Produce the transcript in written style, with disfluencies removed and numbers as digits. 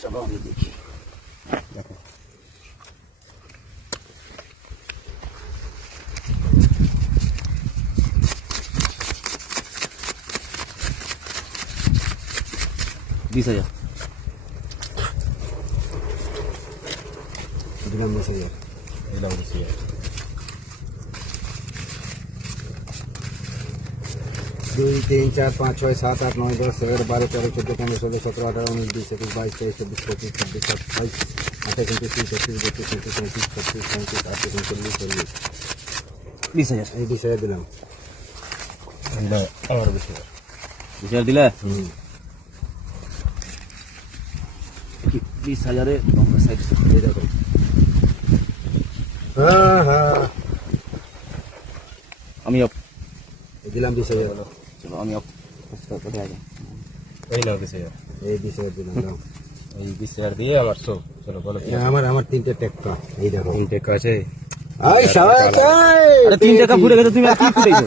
চলো আমি দেখি। দেখো 20,000 দিলাম 20,000 দিলাম 20,000 2 3 4 5 6 7 8 9 10 11 12 13 14 15 16 17 18 19 20 21 22 23 24 25 26 27 28 29 30 31 32 33 34 35 36 37 38 39 40 20,000 এই 20,000 দিলাম আমার 20,000 20,000 দিলে হুম 20,000 লঙ্কা সাইড এই দেখো হ্যাঁ হ্যাঁ আমি অফ। এই দিলাম 20,000 চলো আমি অফ কোথায় আছে এই নাও 20,000 এই 20,000 দিলাম দাও। এই 20,000 দিয়ে আমার সব চলো বলো কি আমার 3টে টেক্কা এই দেখো 3 টাকা আছে আই শাবাশ আরে 3 টাকা ফুরে গেছে তুমি আর কি ফুটাইছো